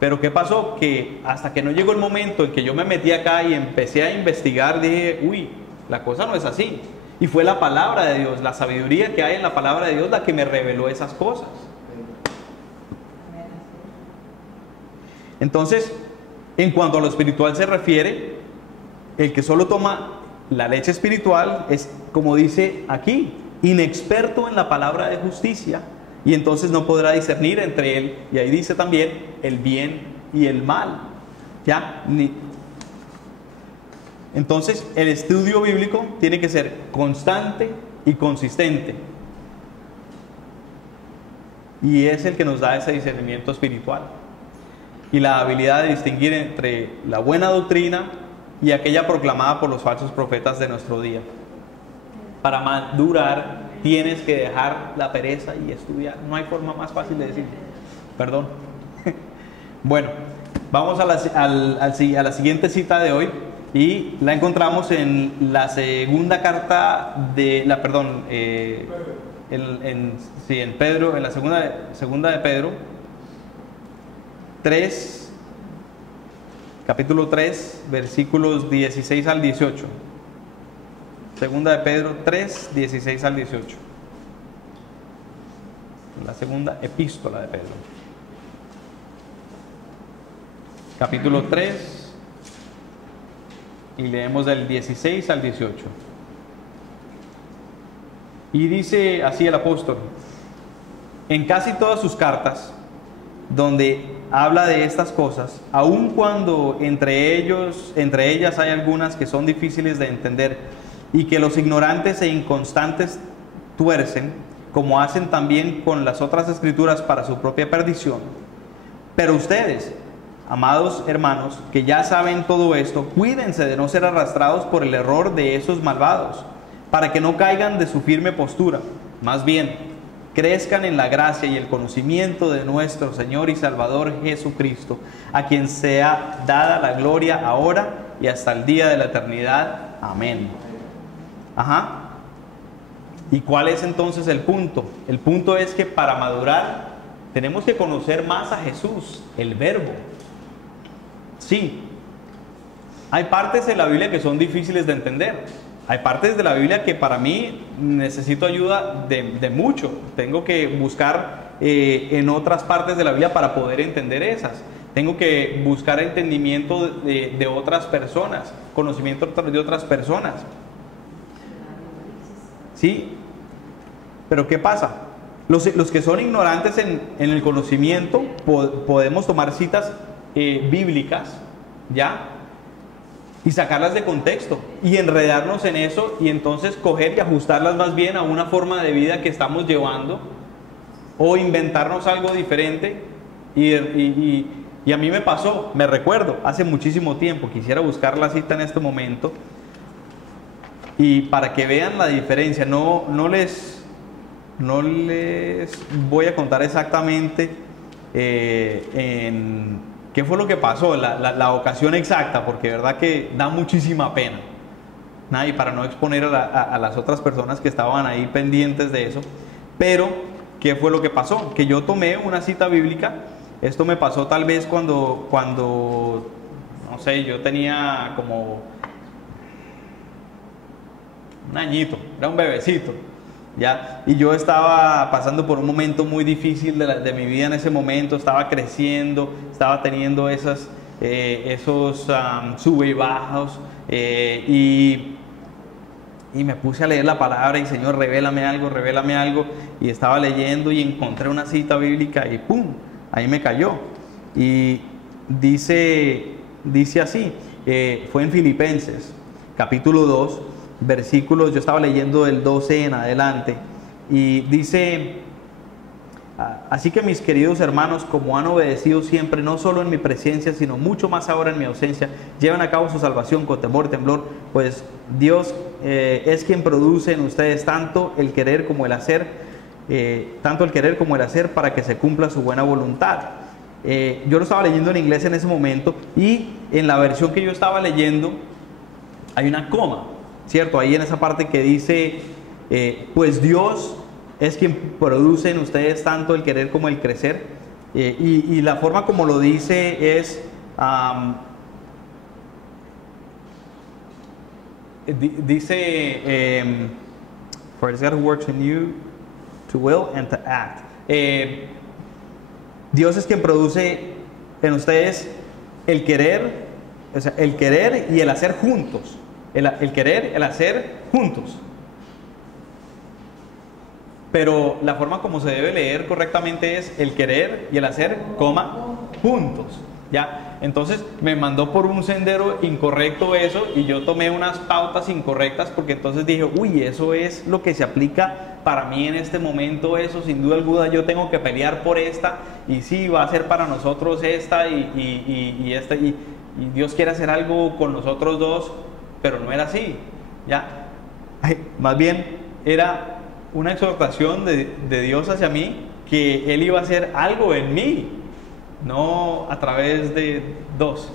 Pero ¿qué pasó? Que hasta que no llegó el momento en que yo me metí acá y empecé a investigar, dije, uy, la cosa no es así. Y fue la palabra de Dios, la sabiduría que hay en la palabra de Dios, la que me reveló esas cosas. Entonces, en cuanto a lo espiritual se refiere, el que solo toma la leche espiritual es, como dice aquí, inexperto en la palabra de justicia, y entonces no podrá discernir entre él, y ahí dice también, el bien y el mal. ¿Ya? Entonces, el estudio bíblico tiene que ser constante y consistente, y es el que nos da ese discernimiento espiritual y la habilidad de distinguir entre la buena doctrina y aquella proclamada por los falsos profetas de nuestro día. Para madurar tienes que dejar la pereza y estudiar. No hay forma más fácil de decirlo. Perdón. Bueno, vamos a la siguiente cita de hoy, y la encontramos en la segunda carta de la, perdón, en Pedro, en la segunda de Pedro 3, capítulo 3, versículos 16 al 18. Segunda de Pedro 3, 16 al 18. La segunda epístola de Pedro. Capítulo 3, y leemos del 16 al 18. Y dice así el apóstol: en casi todas sus cartas, donde habla de estas cosas, aun cuando entre ellas hay algunas que son difíciles de entender y que los ignorantes e inconstantes tuercen, como hacen también con las otras escrituras para su propia perdición. Pero ustedes, amados hermanos, que ya saben todo esto, cuídense de no ser arrastrados por el error de esos malvados, para que no caigan de su firme postura. Más bien, crezcan en la gracia y el conocimiento de nuestro Señor y Salvador Jesucristo, a quien sea dada la gloria ahora y hasta el día de la eternidad. Amén. Ajá. ¿Y cuál es entonces el punto? El punto es que para madurar tenemos que conocer más a Jesús, el Verbo. Sí, hay partes de la Biblia que son difíciles de entender. Hay partes de la Biblia que para mí necesito ayuda de mucho. Tengo que buscar en otras partes de la Biblia para poder entender esas. Tengo que buscar entendimiento de otras personas, conocimiento de otras personas. ¿Sí? Pero ¿qué pasa? Los que son ignorantes en el conocimiento, podemos tomar citas bíblicas, ¿ya? Y sacarlas de contexto y enredarnos en eso, y entonces coger y ajustarlas más bien a una forma de vida que estamos llevando, o inventarnos algo diferente y Y a mí me pasó, me recuerdo, hace muchísimo tiempo, quisiera buscar la cita en este momento, y para que vean la diferencia, no les voy a contar exactamente en qué fue lo que pasó, la ocasión exacta, porque de verdad que da muchísima pena. Y para no exponer a las otras personas que estaban ahí pendientes de eso, pero ¿qué fue lo que pasó? Que yo tomé una cita bíblica. Esto me pasó tal vez cuando no sé, yo tenía como un añito, era un bebecito, ¿ya? Y yo estaba pasando por un momento muy difícil de mi vida en ese momento, estaba creciendo, estaba teniendo esos sube y bajos, y me puse a leer la palabra y Señor, revélame algo, y estaba leyendo y encontré una cita bíblica y ¡pum! Ahí me cayó. Y dice así, fue en Filipenses, capítulo 2, versículos, yo estaba leyendo del 12 en adelante, y dice: así que mis queridos hermanos, como han obedecido siempre, no solo en mi presencia, sino mucho más ahora en mi ausencia, llevan a cabo su salvación con temor y temblor, pues Dios es quien produce en ustedes tanto el querer como el hacer, para que se cumpla su buena voluntad. Yo lo estaba leyendo en inglés en ese momento, y en la versión que yo estaba leyendo hay una coma, ¿cierto? Ahí en esa parte que dice, pues Dios es quien produce en ustedes tanto el querer como el crecer, y la forma como lo dice es, dice, for it's God who works in you to will and to act. Dios es quien produce en ustedes el querer, o sea, el querer y el hacer juntos. El querer, el hacer juntos. Pero la forma como se debe leer correctamente es el querer y el hacer, juntos. ¿Ya? Entonces me mandó por un sendero incorrecto eso, y yo tomé unas pautas incorrectas, porque entonces dije, uy, eso es lo que se aplica para mí en este momento, eso sin duda alguna yo tengo que pelear por esta, y sí, va a ser para nosotros esta y esta, y Dios quiere hacer algo con nosotros dos, pero no era así, ¿ya? Más bien era una exhortación de Dios hacia mí, que Él iba a hacer algo en mí, no a través de dos.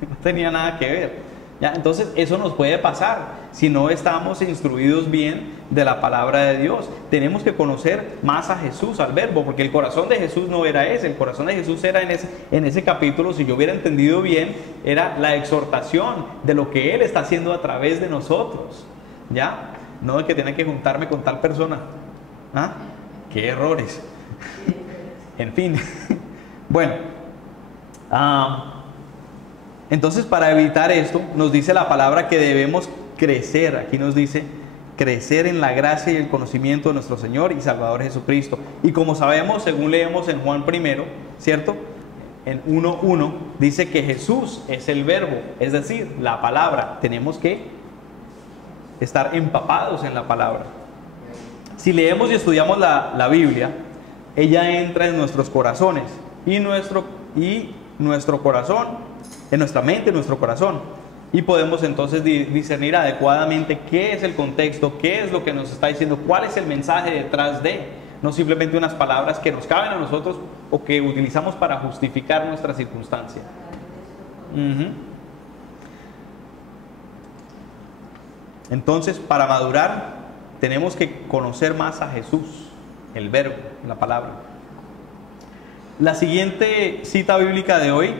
No tenía nada que ver, ¿ya? Entonces eso nos puede pasar si no estamos instruidos bien de la palabra de Dios. Tenemos que conocer más a Jesús, al verbo, porque el corazón de Jesús no era ese. El corazón de Jesús era en ese capítulo, si yo hubiera entendido bien, era la exhortación de lo que Él está haciendo a través de nosotros, ¿ya? No de que tiene que juntarme con tal persona. ¿Ah? ¡Qué errores! En fin. Bueno, entonces para evitar esto, nos dice la palabra que debemos crecer. Aquí nos dice crecer en la gracia y el conocimiento de nuestro Señor y Salvador Jesucristo. Y como sabemos, según leemos en Juan 1, ¿cierto? En 1:1 dice que Jesús es el verbo, es decir, la palabra. Tenemos que estar empapados en la palabra. Si leemos y estudiamos la Biblia, ella entra en nuestros corazones, y nuestro corazón, en nuestra mente, en nuestro corazón, y podemos entonces discernir adecuadamente qué es el contexto, qué es lo que nos está diciendo, cuál es el mensaje detrás de, no simplemente unas palabras que nos caben a nosotros o que utilizamos para justificar nuestra circunstancia. Entonces, para madurar, tenemos que conocer más a Jesús, el verbo, la palabra. La siguiente cita bíblica de hoy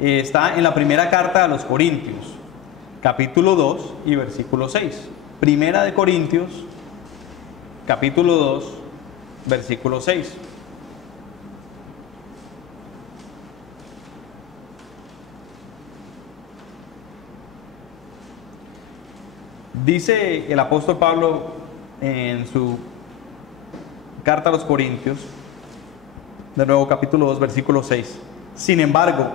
está en la primera carta a los Corintios, capítulo 2 y versículo 6. Primera de Corintios, capítulo 2, versículo 6. Dice el apóstol Pablo en su carta a los Corintios, de nuevo capítulo 2, versículo 6. Sin embargo,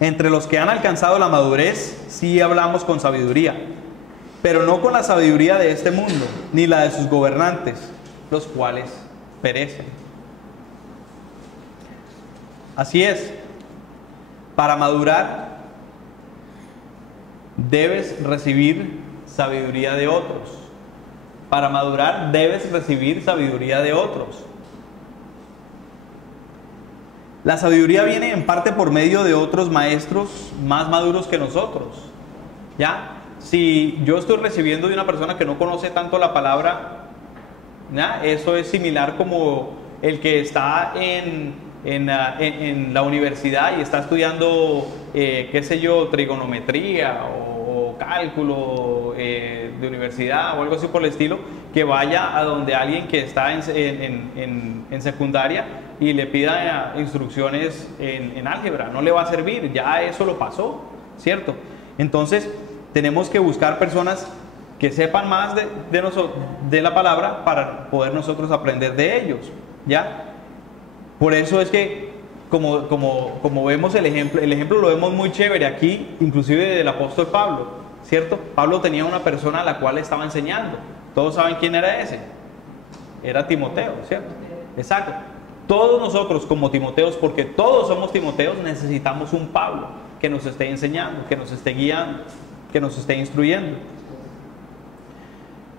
entre los que han alcanzado la madurez, sí hablamos con sabiduría, pero no con la sabiduría de este mundo, ni la de sus gobernantes, los cuales perecen. Así es, Para madurar, debes recibir sabiduría de otros. Para madurar, debes recibir sabiduría de otros. La sabiduría viene en parte por medio de otros maestros más maduros que nosotros. ¿Ya? Si yo estoy recibiendo de una persona que no conoce tanto la palabra, ¿ya? Eso es similar como el que está en la universidad y está estudiando, qué sé yo, trigonometría o cálculo de universidad o algo así por el estilo, que vaya a donde alguien que está en secundaria y le pida instrucciones en álgebra. No le va a servir, ya eso lo pasó, ¿cierto? Entonces tenemos que buscar personas que sepan más de la palabra para poder nosotros aprender de ellos, ¿ya? Por eso es que, como vemos el ejemplo lo vemos muy chévere aquí, inclusive del apóstol Pablo, ¿cierto? Pablo tenía una persona a la cual le estaba enseñando. ¿Todos saben quién era ese? Era Timoteo, ¿cierto? Exacto. Todos nosotros como Timoteos, porque todos somos Timoteos, necesitamos un Pablo que nos esté enseñando, que nos esté guiando, que nos esté instruyendo.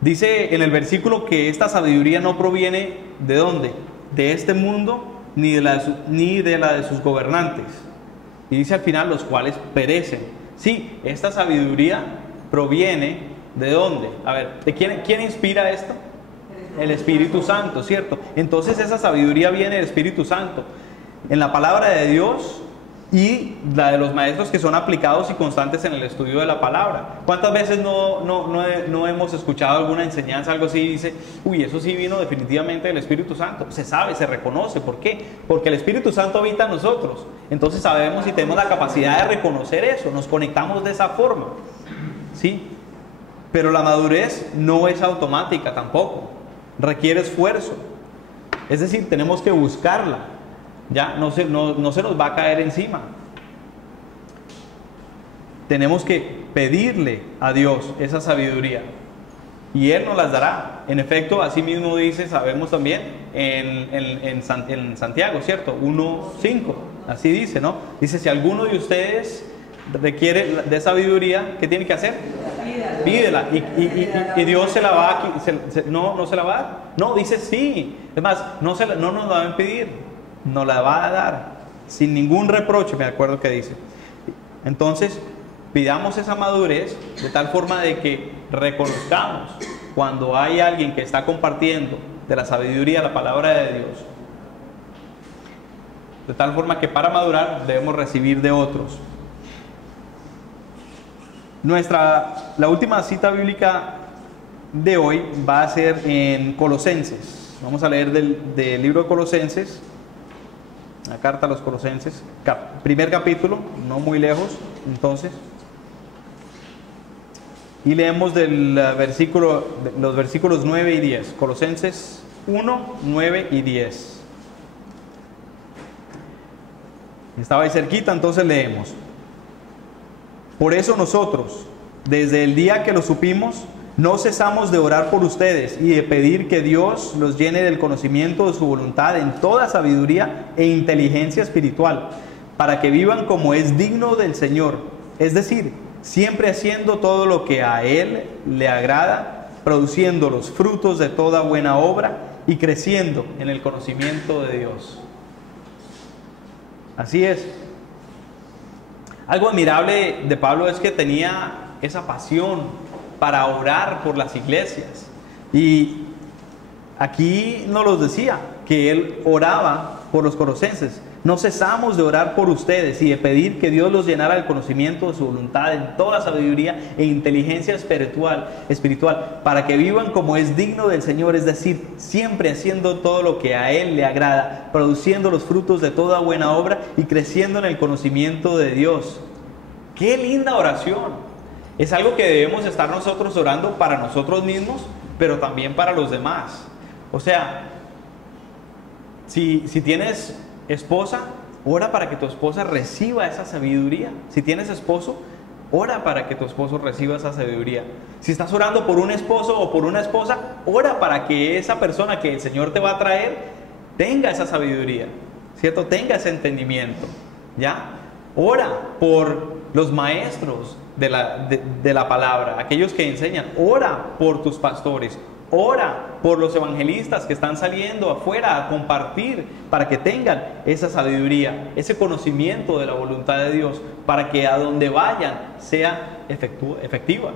Dice en el versículo que esta sabiduría no proviene ¿de dónde? De este mundo, ni de la de sus gobernantes. Y dice al final, los cuales perecen. Sí, esta sabiduría proviene ¿de dónde? A ver, ¿de quién inspira esto? El Espíritu Santo, ¿cierto? Entonces esa sabiduría viene del Espíritu Santo, en la palabra de Dios y la de los maestros que son aplicados y constantes en el estudio de la palabra. ¿Cuántas veces no hemos escuchado alguna enseñanza, algo así, y dice, uy, eso sí vino definitivamente del Espíritu Santo? Se sabe, se reconoce. ¿Por qué? Porque el Espíritu Santo habita en nosotros. Entonces sabemos y tenemos la capacidad de reconocer eso, nos conectamos de esa forma, ¿sí? Pero la madurez no es automática tampoco, requiere esfuerzo. Es decir, tenemos que buscarla. Ya no se nos va a caer encima. Tenemos que pedirle a Dios esa sabiduría y Él nos las dará. En efecto, así mismo dice, sabemos también en Santiago, ¿cierto? 1:5, así dice, ¿no? Dice, si alguno de ustedes requiere de sabiduría, ¿qué tiene que hacer? Pídela. Y Dios se la va a... no se la va a dar. No, dice sí. Es más, no nos la va a pedir, nos la va a dar sin ningún reproche, me acuerdo que dice. Entonces pidamos esa madurez de tal forma de que reconozcamos cuando hay alguien que está compartiendo de la sabiduría, la palabra de Dios, de tal forma que para madurar debemos recibir de otros. La última cita bíblica de hoy va a ser en Colosenses. Vamos a leer del libro de Colosenses, la carta a los Colosenses, primer capítulo, no muy lejos, entonces. Y leemos los versículos 9 y 10. Colosenses 1, 9 y 10. Estaba ahí cerquita, entonces leemos. Por eso nosotros, desde el día que lo supimos, no cesamos de orar por ustedes y de pedir que Dios los llene del conocimiento de su voluntad en toda sabiduría e inteligencia espiritual, para que vivan como es digno del Señor, es decir, siempre haciendo todo lo que a Él le agrada, produciendo los frutos de toda buena obra y creciendo en el conocimiento de Dios. Así es. Algo admirable de Pablo es que tenía esa pasión para orar por las iglesias. Y aquí nos lo decía, que él oraba por los colosenses. No cesamos de orar por ustedes y de pedir que Dios los llenara del conocimiento de su voluntad en toda sabiduría e inteligencia espiritual, para que vivan como es digno del Señor, es decir, siempre haciendo todo lo que a Él le agrada, produciendo los frutos de toda buena obra y creciendo en el conocimiento de Dios. ¡Qué linda oración! Es algo que debemos estar nosotros orando para nosotros mismos, pero también para los demás. O sea, si tienes esposa, ora para que tu esposa reciba esa sabiduría. Si tienes esposo, ora para que tu esposo reciba esa sabiduría. Si estás orando por un esposo o por una esposa, ora para que esa persona que el Señor te va a traer tenga esa sabiduría, ¿cierto? Tenga ese entendimiento, ¿ya? Ora por los maestros de la palabra, aquellos que enseñan. Ora por tus pastores. Ora por los evangelistas que están saliendo afuera a compartir, para que tengan esa sabiduría, ese conocimiento de la voluntad de Dios, para que a donde vayan sea efectiva.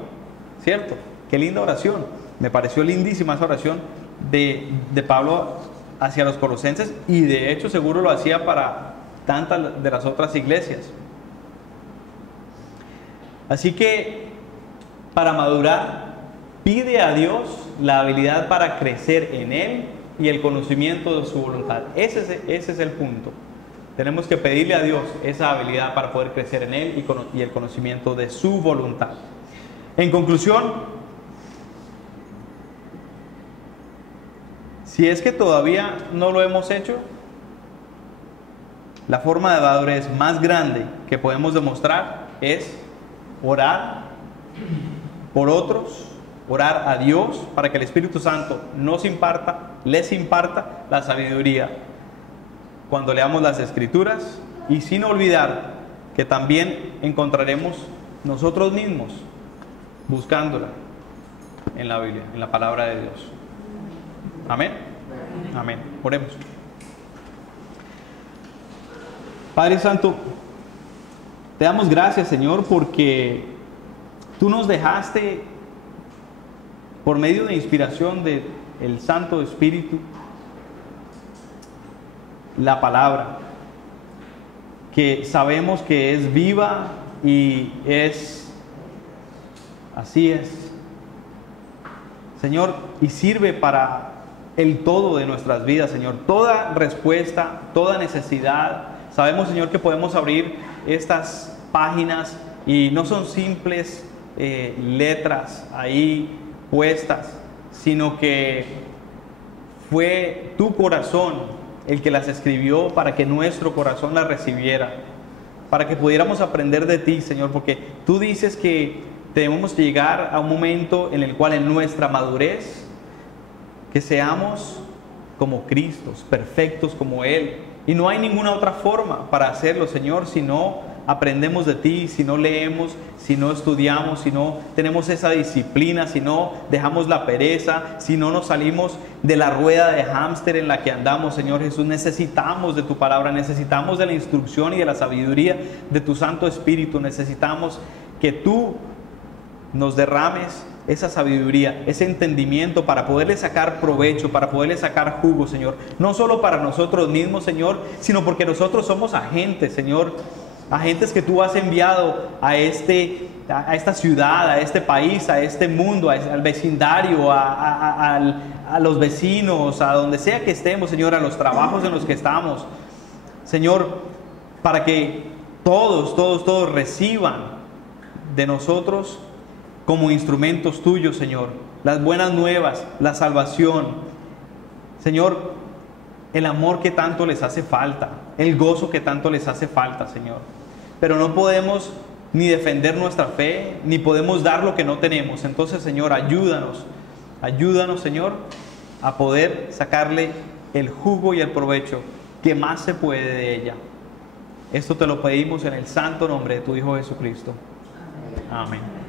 ¿Cierto? Qué linda oración. Me pareció lindísima esa oración de Pablo hacia los colosenses, y de hecho seguro lo hacía para tantas de las otras iglesias. Así que para madurar, pide a Dios la habilidad para crecer en Él y el conocimiento de su voluntad. Ese es el punto. Tenemos que pedirle a Dios esa habilidad para poder crecer en Él y el conocimiento de su voluntad. En conclusión, si es que todavía no lo hemos hecho, la forma de madurez más grande que podemos demostrar es orar por otros, orar a Dios para que el Espíritu Santo les imparta la sabiduría cuando leamos las Escrituras, y sin olvidar que también encontraremos nosotros mismos buscándola en la Biblia, en la palabra de Dios. Amén. Amén. Oremos. Padre Santo, te damos gracias, Señor, porque tú nos dejaste, por medio de inspiración del Santo Espíritu, la palabra, que sabemos que es viva y así es, Señor, y sirve para el todo de nuestras vidas, Señor. Toda respuesta, toda necesidad. Sabemos, Señor, que podemos abrir estas páginas y no son simples letras ahí puestas, sino que fue tu corazón el que las escribió para que nuestro corazón las recibiera, para que pudiéramos aprender de ti, Señor, porque tú dices que debemos llegar a un momento en el cual, en nuestra madurez, que seamos como Cristo, perfectos como Él. Y no hay ninguna otra forma para hacerlo, Señor, si no aprendemos de ti, si no leemos, si no estudiamos, si no tenemos esa disciplina, si no dejamos la pereza, si no nos salimos de la rueda de hámster en la que andamos, Señor Jesús. Necesitamos de tu palabra, necesitamos de la instrucción y de la sabiduría de tu Santo Espíritu. Necesitamos que tú nos derrames esa sabiduría, ese entendimiento para poderle sacar provecho, para poderle sacar jugo, Señor. No solo para nosotros mismos, Señor, sino porque nosotros somos agentes, Señor. Agentes que tú has enviado a esta ciudad, a este país, a este mundo, al vecindario, a los vecinos, a donde sea que estemos, Señor, a los trabajos en los que estamos, Señor, para que todos reciban de nosotros como instrumentos tuyos, Señor, las buenas nuevas, la salvación, Señor, el amor que tanto les hace falta, el gozo que tanto les hace falta, Señor. Pero no podemos ni defender nuestra fe, ni podemos dar lo que no tenemos. Entonces, Señor, ayúdanos, Señor, a poder sacarle el jugo y el provecho que más se puede de ella. Esto te lo pedimos en el santo nombre de tu Hijo Jesucristo. Amén.